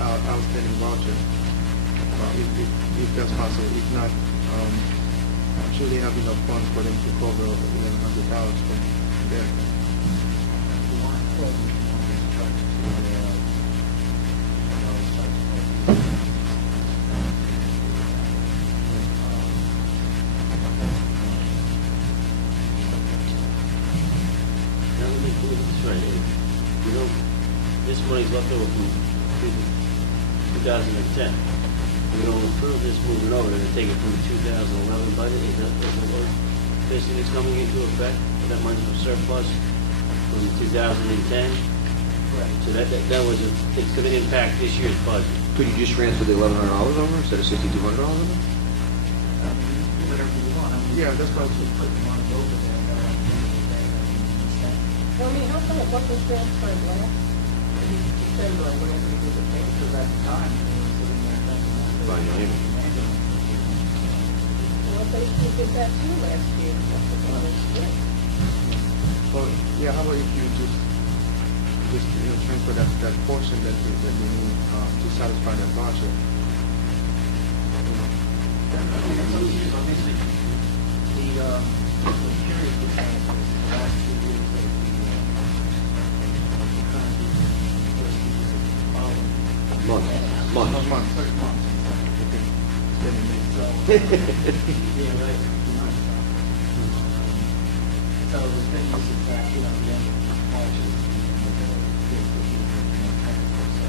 outstanding voucher, if that's possible. If not, I'm sure they have enough funds for them to cover $1,100 from there. Now, let me get this right. You know, this money's left over from 2010. We don't approve this moving over, and take it from the 2011 budget. Is that what basically it's coming into effect? That money's a surplus from 2010. So that was it's going to impact this year's budget. Could you just transfer the $1,100 over instead of $6,200 over? Yeah, that's what I was Well, I mean, how come it wasn't transferred last December or whenever we did the thing? Because at the time, it was sitting there thinking that. Fine, yeah. Well, they did that too last year. That's what I was doing. Well, yeah, how about if you just transfer that portion that you need to satisfy that voucher? Obviously, the period between the last 2 years of the current year, first year of the following. Months. Months. 6 months. Okay. Then it makes So, yeah, right. So then you subtract, the end of March is the end of the fiscal year, so,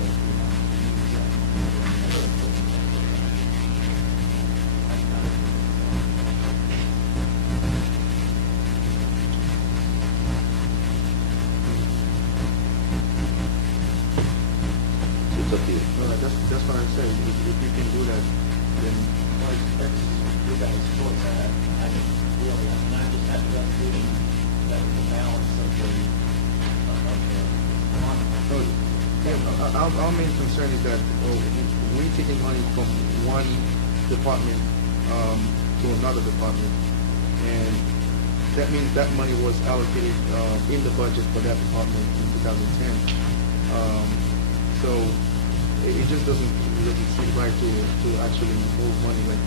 It's up to you. that's what I said. If you can do that, then that's you guys' choice. I didn't really, I just had the feeling that was the balance of the so, yeah, our main concern is that we're taking money from one department to another department, and that means that money was allocated in the budget for that department in 2010. So it just doesn't seem right to actually move money like.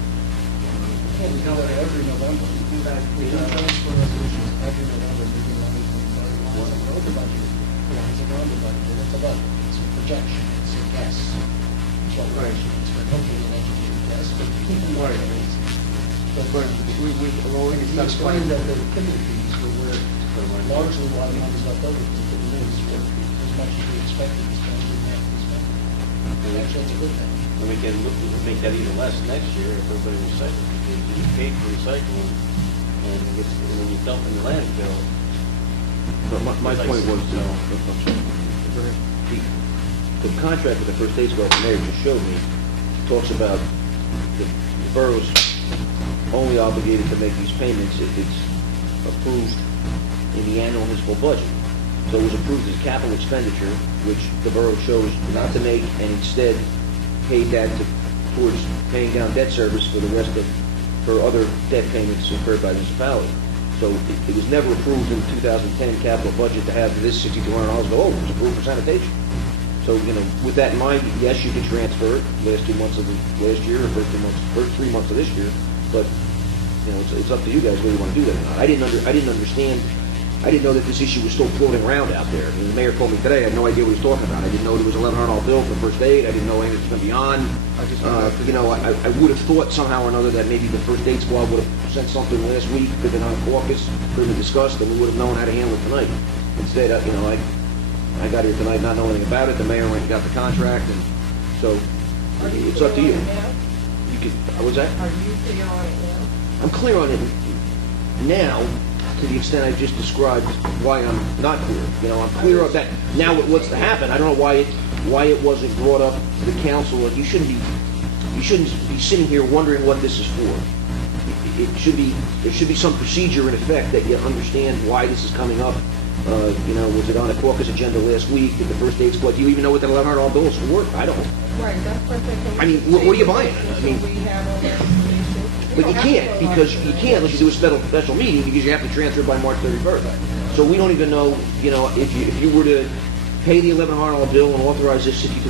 Yeah, we do that every November. We do transfer resolutions every November, moving money from lines of road budget, lines of road budget. It's a budget. It's a projection. It's a guess. It's what we're it's for hopefully an educated guess, but Right. But we've already he satisfied. explained that the committee fees were largely why the money's left over, because the committees were as much as we expected to spend, we didn't have to spend. Actually, it's a good thing. And we can make that even less next year if everybody recycles, because you pay for recycling, and it gets, when you dump in the landfill. But my point was, the contract that the first aid squad mayor just showed me talks about the borough's only obligated to make these payments if it's approved in the annual municipal budget. So it was approved as capital expenditure, which the borough chose not to make, and instead paid that towards paying down debt service for the rest of, for other debt payments incurred by the municipality. So it was never approved in the 2010 capital budget to have this $6,200 go over. It was approved for sanitation. So, with that in mind, yes, you can transfer it last 2 months of the last year or first 3 months of this year, but, it's up to you guys whether you want to do that or not. I didn't understand. I didn't know that this issue was still floating around out there. The mayor called me today. I had no idea what he was talking about. I didn't know there was an $1,100 bill for first aid. I didn't know anything was going to be on. I would have thought somehow or another that maybe the first aid squad would have sent something last week, could have been on caucus, could have been discussed, and we would have known how to handle it tonight. Instead, I got here tonight not knowing anything about it. The mayor went and got the contract, and so it's up to you. You could. What's that? Are you clear on it now? I'm clear on it now, to the extent I just described why I'm not clear. I'm clear of that. Now, what's to happen? I don't know why it wasn't brought up to the council. You shouldn't be sitting here wondering what this is for. There should be some procedure in effect that you understand why this is coming up. Was it on a caucus agenda last week? Did the first aid squad? Do you even know what that $1,100 bill is for? I don't. Right, that's what they're. I mean, what are you buying? I mean, We have all that information. but you can't unless you do a special meeting, because you have to transfer by March 31st. So we don't even know, if you were to pay the $1,100 bill and authorize this $6,200